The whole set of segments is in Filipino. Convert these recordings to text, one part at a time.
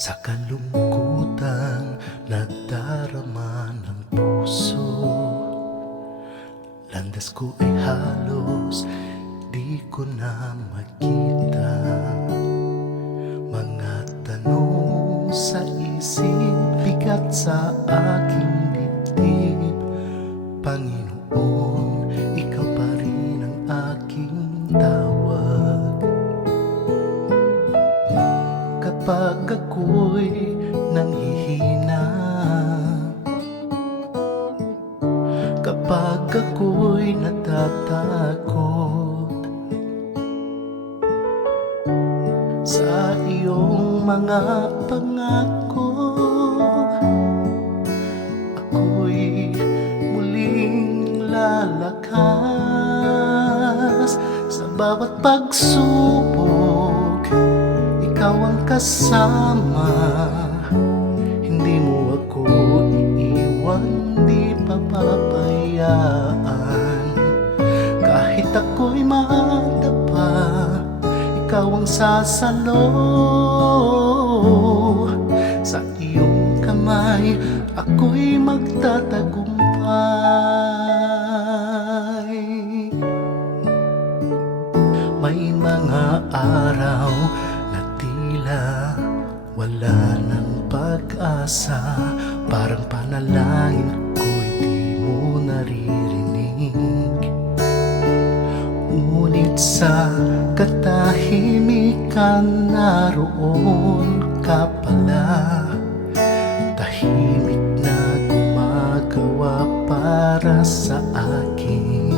Sa kalungkutan nadarama ng puso, landas ko ay halos di ko na makita. Mga tanong sa isip, bigat sa aking dibdib. Panginoon, ikaw pa rin ang aking tawag. Kapag ako'y nanghihina, kapag ako'y natatakot sa iyong mga pangako, ako'y muling lalakas. Sa bawat pagsubok, ikaw ang kasama. Hindi mo ako iiwan, di papabayaan. Kahit ako'y madapa, ikaw ang sasalo. Sa iyong kamay, ako'y magtatagumpay. May mga araw na tila wala ng pag-asa, parang panalangin ko'y di mo naririnig. Ngunit sa katahimikan naroon ka pala, tahimik na gumagawa para sa akin.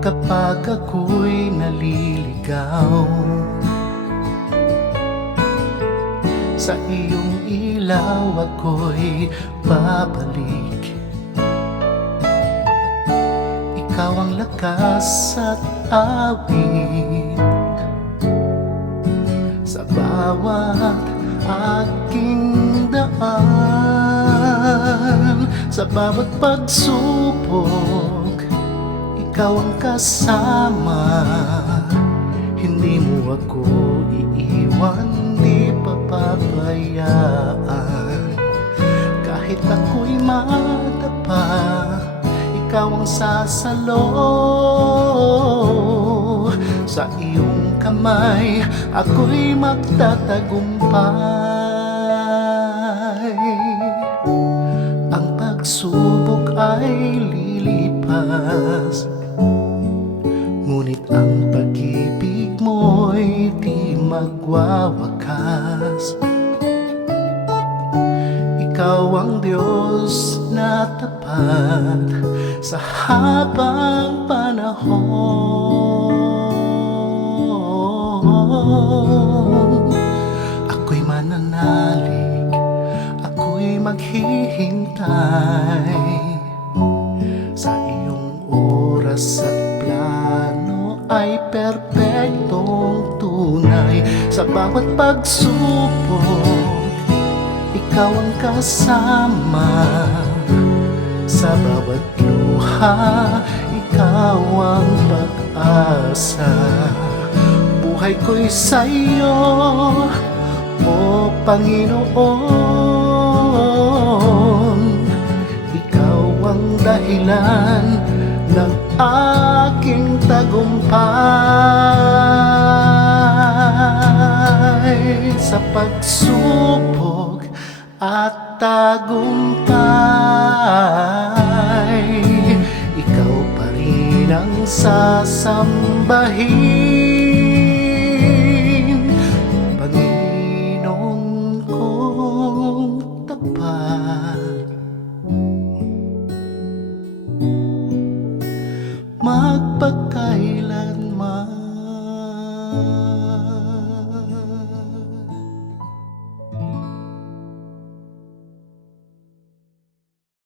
Kapag ako'y naliligaw, sa iyong ilaw ako'y babalik. Ikaw ang lakas at awit sa bawat aking daan. Sa bawat pagsubok, ikaw ang kasama. Hindi mo ako iiwan, di papabayaan. Kahit ako'y madapa, ikaw ang sasalo. Sa iyong kamay, ako'y magtatagumpay. Ang pagsubok ay lilipas, ngunit ang pag-ibig mo'y di magwawakas. Ikaw ang Diyos na tapat sa habang panahon. Ako'y mananalig, ako'y maghihintay. Sa iyong oras at plano ay perpektong tunay. Sa bawat pagsubok, ikaw ang kasama. Sa bawat luha, ikaw ang pag-asa. Buhay ko'y sa'yo, o Panginoon. Ikaw ang dahilan ng aking tagumpay. Sa pagsubok at tagumpay, ikaw pa rin ang sasambahin. Panginoon kong tapat,